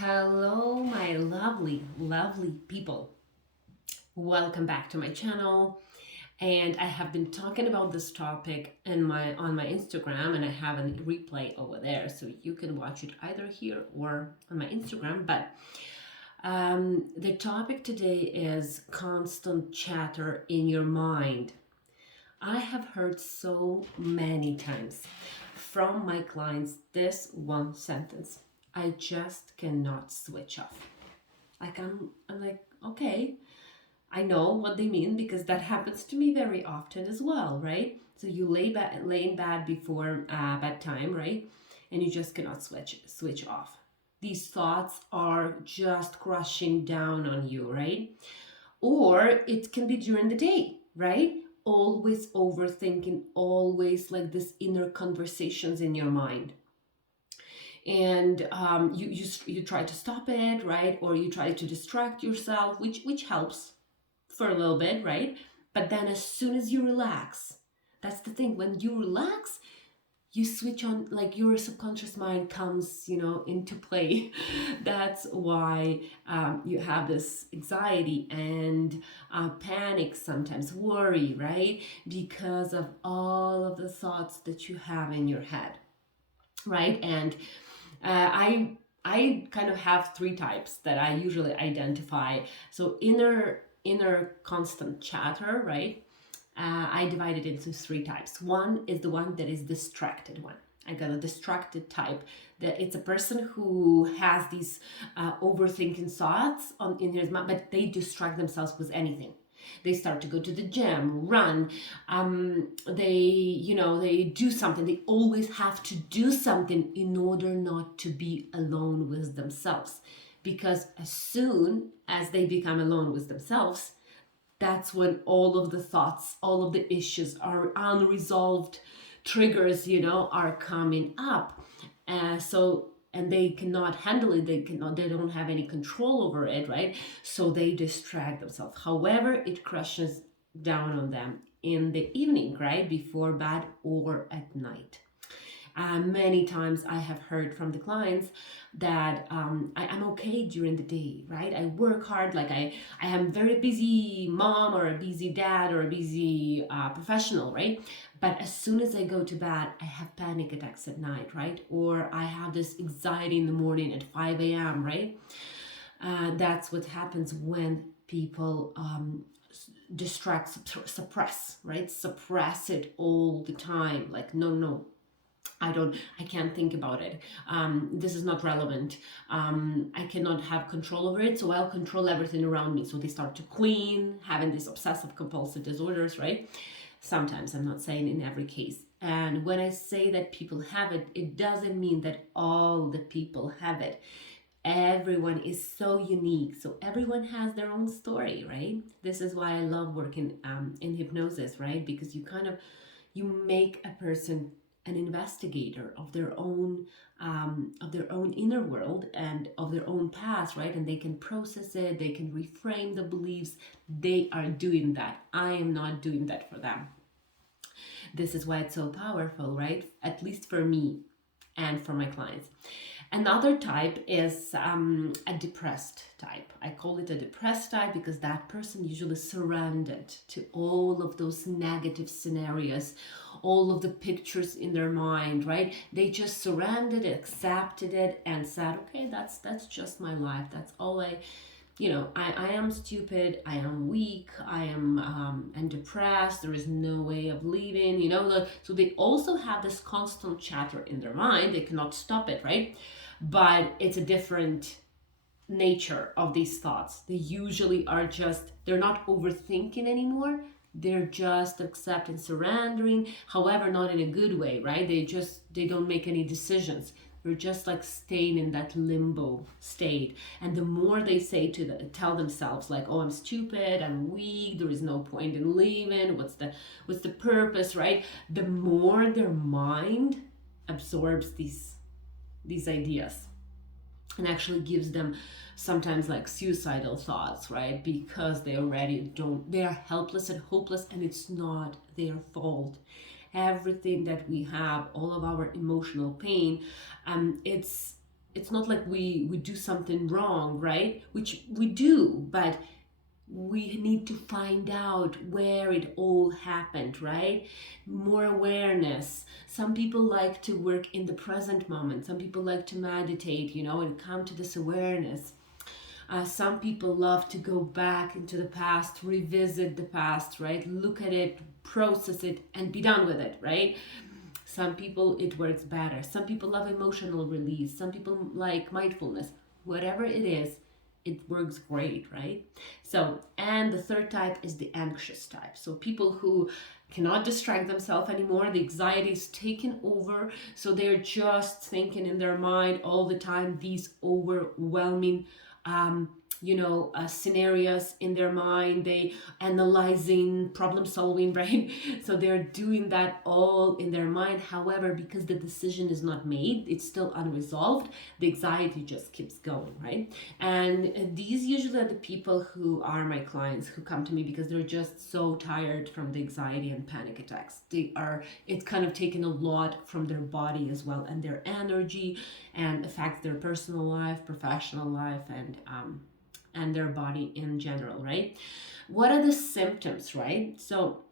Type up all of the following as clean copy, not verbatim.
Hello, my lovely, lovely people. Welcome back to my channel. And I have been talking about this topic on my Instagram, and I have a replay over there, so you can watch it either here or on my Instagram. But the topic today is constant chatter in your mind. I have heard so many times from my clients this one sentence: I just cannot switch off. I'm like, okay, I know what they mean because that happens to me very often as well, right? So you lay in bed before bedtime, right? And you just cannot switch off. These thoughts are just crushing down on you, right? Or it can be during the day, right? Always overthinking, always like this inner conversations in your mind. And you try to stop it, right? Or you try to distract yourself, which helps for a little bit, right? But then as soon as you relax, that's the thing. When you relax, you switch on, like your subconscious mind comes, into play. That's why you have this anxiety and panic, sometimes worry, right? Because of all of the thoughts that you have in your head, right? And I kind of have three types that I usually identify. So inner constant chatter, right? I divide it into three types. One is the one that is distracted one. I got a distracted type. That it's a person who has these overthinking thoughts in his mind, but they distract themselves with anything. They start to go to the gym, run. They do something. They always have to do something in order not to be alone with themselves. Because as soon as they become alone with themselves, that's when all of the thoughts, all of the issues, are unresolved triggers, are coming up. And they cannot handle it. They don't have any control over it, right? So they distract themselves. However, it crushes down on them in the evening, right? Before bed or at night. Many times I have heard from the clients that I'm okay during the day, right? I work hard, like I am a very busy mom or a busy dad or a busy professional, right? But as soon as I go to bed, I have panic attacks at night, right? Or I have this anxiety in the morning at 5 a.m., right? That's what happens when people distract, suppress, right? Suppress it all the time. Like, no, I can't think about it. This is not relevant. I cannot have control over it, so I'll control everything around me. So they start to clean, having these obsessive compulsive disorders, right? Sometimes, I'm not saying in every case. And when I say that people have it, it doesn't mean that all the people have it. Everyone is so unique. So everyone has their own story, right? This is why I love working in hypnosis, right? Because you make a person an investigator of their own inner world and of their own past, right? And they can process it, they can reframe the beliefs. They are doing that. I am not doing that for them. This is why it's so powerful, right? At least for me and for my clients. Another type is a depressed type. I call it a depressed type because that person usually surrendered to all of those negative scenarios, all of the pictures in their mind, right? They just surrendered, accepted it, and said, okay, that's just my life. That's all I am stupid, I am weak, I am and depressed, there is no way of leaving, so they also have this constant chatter in their mind. They cannot stop it, right? But it's a different nature of these thoughts. They usually are they're not overthinking anymore. They're just accepting, surrendering, however, not in a good way, right? They don't make any decisions. They're just like staying in that limbo state. And the more they tell themselves like, oh, I'm stupid, I'm weak, there is no point in leaving, what's the purpose, right? The more their mind absorbs these ideas and actually gives them sometimes like suicidal thoughts, right? Because they are helpless and hopeless, and it's not their fault. Everything that we have, all of our emotional pain, it's it's not like we do something wrong, right? Which we do, but we need to find out where it all happened, right? More awareness. Some people like to work in the present moment. Some people like to meditate, and come to this awareness. Some people love to go back into the past, revisit the past, right? Look at it, process it, and be done with it, right? Some people, it works better. Some people love emotional release. Some people like mindfulness. Whatever it is, it works great, right? So, and the third type is the anxious type. So people who cannot distract themselves anymore, the anxiety is taken over, so they're just thinking in their mind all the time these overwhelming scenarios in their mind. They analyzing, problem solving, right? So they're doing that all in their mind. However, because the decision is not made, it's still unresolved, the anxiety just keeps going, right? And these usually are the people who are my clients, who come to me because they're just so tired from the anxiety and panic attacks. It's kind of taken a lot from their body as well, and their energy, and affects their personal life, professional life, and their body in general, right? What are the symptoms, right? So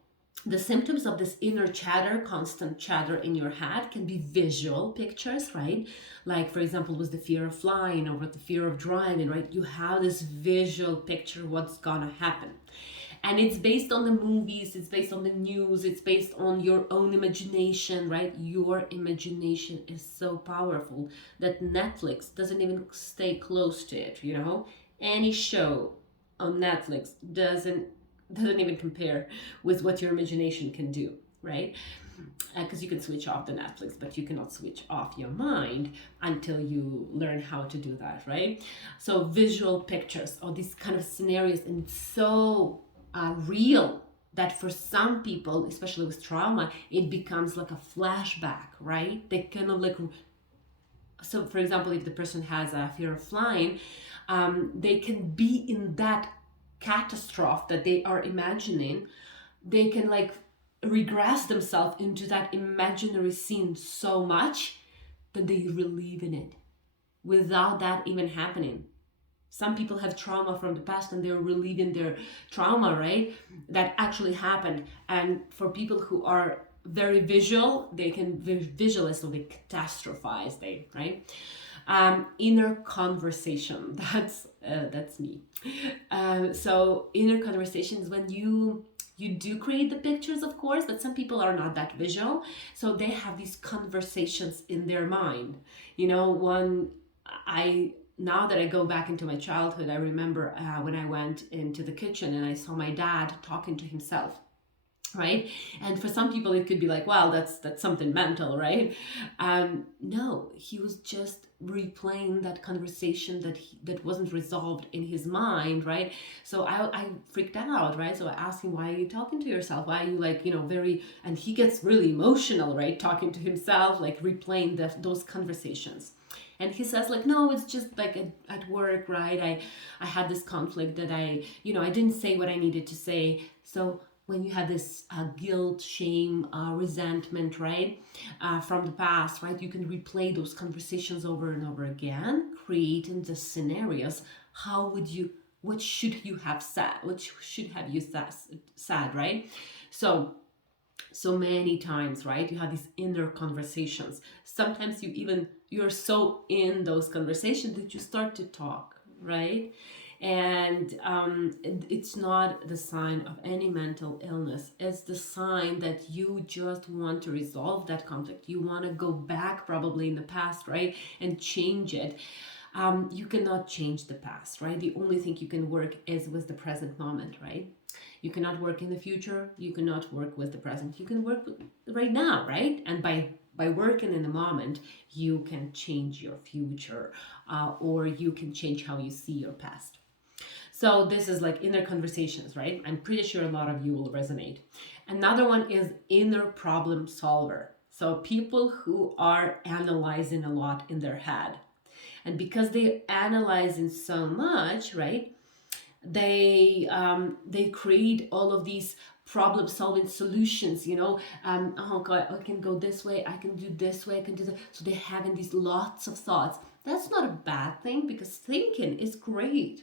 the symptoms of this inner chatter, constant chatter in your head, can be visual pictures, right? Like, for example, with the fear of flying or with the fear of driving, right? You have this visual picture what's gonna happen. And it's based on the movies, it's based on the news, it's based on your own imagination, right? Your imagination is so powerful that Netflix doesn't even stay close to it, Any show on Netflix doesn't even compare with what your imagination can do, right? Because you can switch off the Netflix, but you cannot switch off your mind until you learn how to do that, right? So visual pictures or these kind of scenarios, and it's so real that for some people, especially with trauma, it becomes like a flashback, right? They kind of like, so for example, if the person has a fear of flying, they can be in that catastrophe that they are imagining. They can like regress themselves into that imaginary scene so much that they relive in it without that even happening. Some people have trauma from the past and they're reliving their trauma, right? That actually happened. And for people who are very visual, they can visualize, so they catastrophize, right? Inner conversation, that's me. So inner conversation is when you do create the pictures, of course, but some people are not that visual, so they have these conversations in their mind. Now that I go back into my childhood, I remember when I went into the kitchen and I saw my dad talking to himself, right? And for some people it could be like, wow, that's something mental, right? No, he was just replaying that conversation that wasn't resolved in his mind, right? So I freaked out, right? So I asked him, why are you talking to yourself? Why are you like, very, and he gets really emotional, right? Talking to himself, like replaying those conversations. And he says like, no, it's just like at work, right? I had this conflict that I didn't say what I needed to say. So when you have this guilt, shame, resentment, right, from the past, right, you can replay those conversations over and over again, creating the scenarios. What should you have said? What should have you said, right? So many times, right, you have these inner conversations. Sometimes you're so in those conversations that you start to talk, right? And it's not the sign of any mental illness. It's the sign that you just want to resolve that conflict. You want to go back probably in the past, right, and change it. You cannot change the past, right? The only thing you can work is with the present moment, right? You cannot work in the future. You cannot work with the present. You can work right now, right? And by working in the moment, you can change your future, or you can change how you see your past. So this is like inner conversations, right? I'm pretty sure a lot of you will resonate. Another one is inner problem solver. So people who are analyzing a lot in their head. And because they're analyzing so much, right, they create all of these problem solving solutions, oh God, I can go this way, I can do this way, I can do that. So they're having these lots of thoughts. That's not a bad thing, because thinking is great,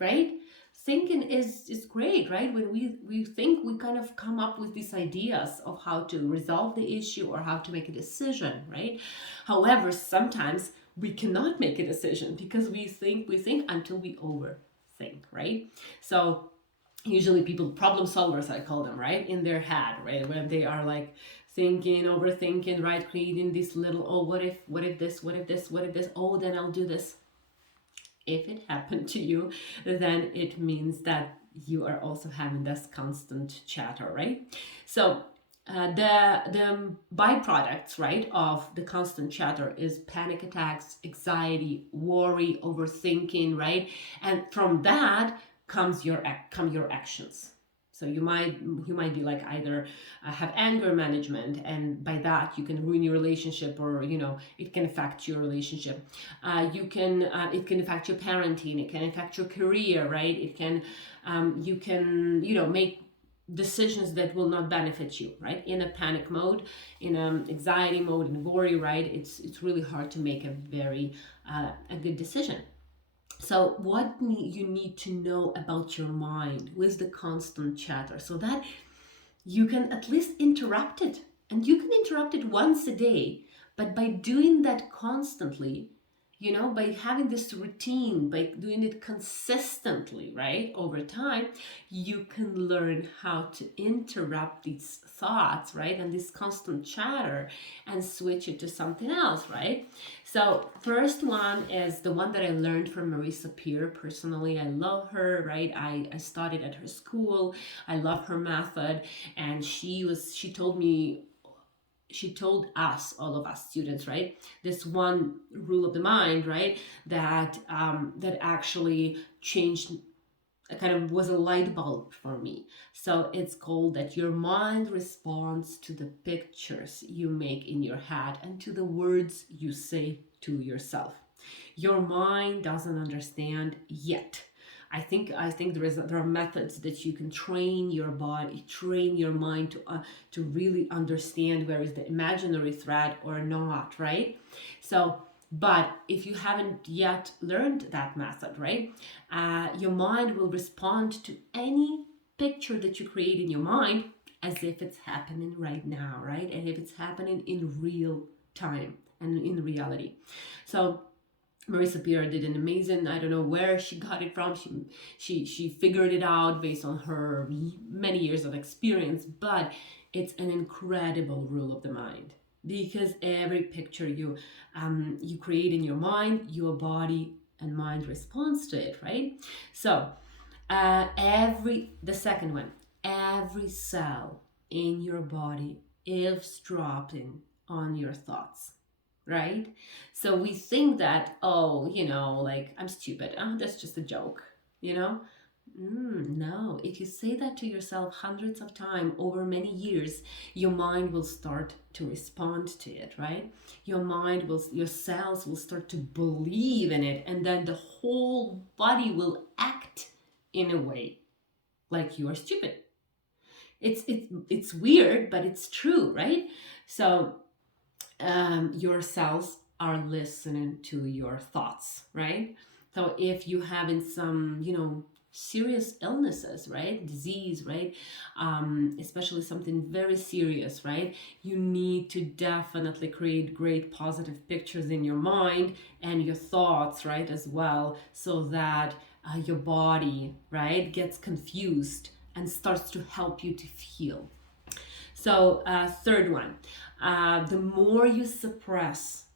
right? Thinking is great, right? When we think, we kind of come up with these ideas of how to resolve the issue or how to make a decision, right? However, sometimes we cannot make a decision because we think until we overthink, right? So usually people, problem solvers I call them, right, in their head, right, when they are like thinking, overthinking, right, creating this little, oh, what if this, what if this, oh, then I'll do this. If it happened to you, then it means that you are also having this constant chatter, right? So the byproducts, right, of the constant chatter is panic attacks, anxiety, worry, overthinking, right? And from that come your actions. So you might be like either have anger management, and by that you can ruin your relationship, or it can affect your relationship. It can affect your parenting. It can affect your career, right? It can you can make decisions that will not benefit you, right? In a panic mode, in anxiety mode, in worry, right? It's really hard to make a good decision. So what you need to know about your mind with the constant chatter, so that you can at least interrupt it. And you can interrupt it once a day, but by doing that constantly, by having this routine, by doing it consistently, right, over time, you can learn how to interrupt these thoughts, right, and this constant chatter, and switch it to something else, right? So first one is the one that I learned from Marisa Peer. Personally, I love her, right? I studied at her school. I love her method. And she told us, all of us students, right, this one rule of the mind, right, that actually changed, kind of was a light bulb for me. So it's called that your mind responds to the pictures you make in your head and to the words you say to yourself. Your mind doesn't understand yet. I think there are methods that you can train your body, train your mind to really understand where is the imaginary threat or not, right? So, but if you haven't yet learned that method, right, your mind will respond to any picture that you create in your mind as if it's happening right now, right? And if it's happening in real time and in reality. So Marisa Peer did an amazing, I don't know where she got it from. She figured it out based on her many years of experience, but it's an incredible rule of the mind, because every picture you create in your mind, your body and mind responds to it, right? So the second one, every cell in your body eavesdropping on your thoughts, right? So we think that, oh, like, I'm stupid. Oh, that's just a joke, you know? No, if you say that to yourself hundreds of times over many years, your mind will start to respond to it, right? Your cells will start to believe in it, and then the whole body will act in a way like you are stupid. It's weird, but it's true, right? So your cells are listening to your thoughts, right? So if you having some, serious illnesses, right, disease, right, especially something very serious, right, you need to definitely create great positive pictures in your mind and your thoughts, right, as well, so that your body, right, gets confused and starts to help you to feel. So third one, the more you suppress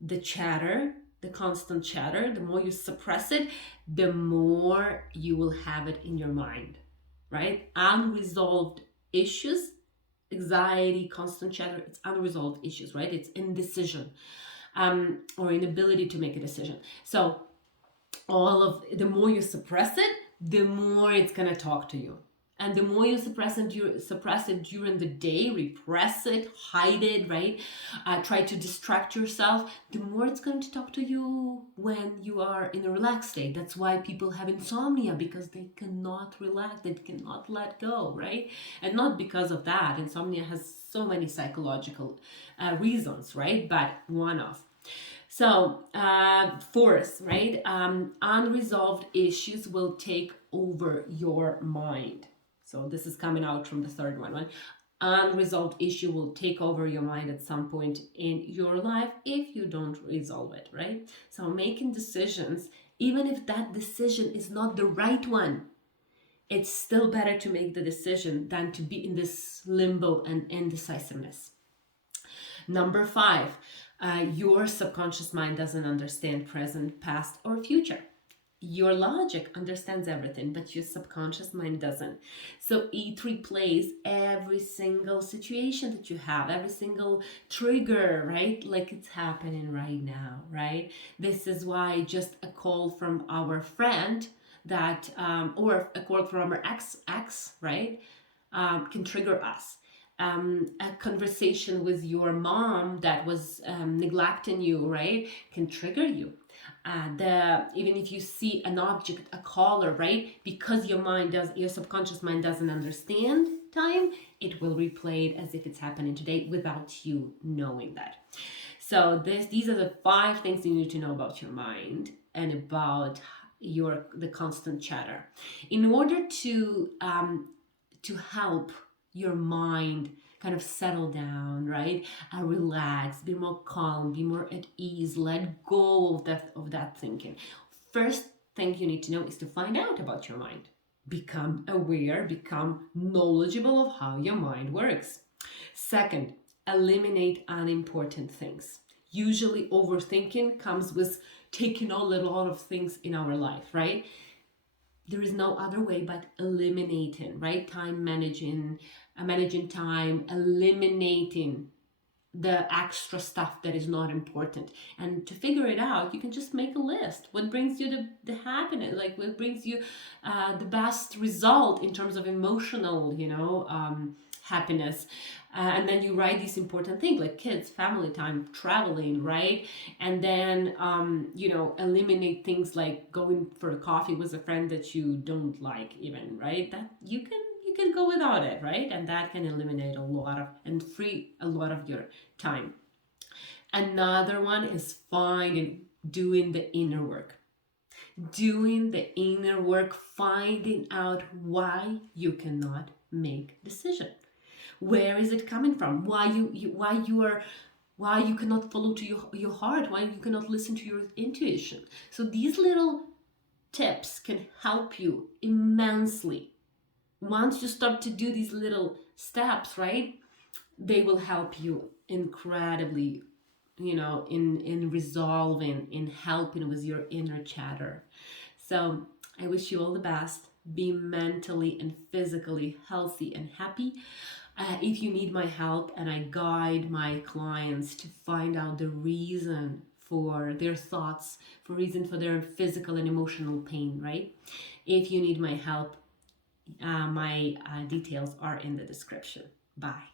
the chatter, the constant chatter, the more you suppress it, the more you will have it in your mind, right? Unresolved issues, anxiety, constant chatter, it's unresolved issues, right? It's indecision, or inability to make a decision. So the more you suppress it, the more it's gonna talk to you. And the more you suppress it during the day, repress it, hide it, right? Try to distract yourself, the more it's going to talk to you when you are in a relaxed state. That's why people have insomnia, because they cannot relax, they cannot let go, right? And not because of that. Insomnia has so many psychological reasons, right? But one of. So, fourth, right? Unresolved issues will take over your mind. So this is coming out from the third one. Unresolved issue will take over your mind at some point in your life if you don't resolve it, right? So making decisions, even if that decision is not the right one, it's still better to make the decision than to be in this limbo and indecisiveness. Number five, your subconscious mind doesn't understand present, past, or future. Your logic understands everything, but your subconscious mind doesn't. So it replays every single situation that you have, every single trigger, right? Like it's happening right now, right? This is why just a call from our friend that, or a call from our ex, right, can trigger us. A conversation with your mom that was neglecting you, right, can trigger you. Even if you see an object, a color, right, because your subconscious mind doesn't understand time, it will replay it as if it's happening today without you knowing that. So these are the 5 things you need to know about your mind and about the constant chatter. In order to help your mind kind of settle down, right? Relax, be more calm, be more at ease, let go of that thinking. First thing you need to know is to find out about your mind. Become aware, become knowledgeable of how your mind works. Second, eliminate unimportant things. Usually overthinking comes with taking on a lot of things in our life, right? There is no other way but eliminating, right? Managing time, eliminating the extra stuff that is not important. And to figure it out, you can just make a list. What brings you the happiness? Like what brings you the best result in terms of emotional, happiness. And then you write these important things like kids, family time, traveling, right? And then, eliminate things like going for a coffee with a friend that you don't like even, right? That you can go without it, right? And that can eliminate and free a lot of your time. Another one is doing the inner work. Doing the inner work, finding out why you cannot make decision. Where is it coming from? Why you cannot follow to your heart? Why you cannot listen to your intuition? So these little tips can help you immensely. Once you start to do these little steps, right, they will help you incredibly, in resolving, in helping with your inner chatter. So I wish you all the best. Be mentally and physically healthy and happy. If you need my help and I guide my clients to find out the reason for their thoughts, for their physical and emotional pain, right? If you need my help, my details are in the description. Bye.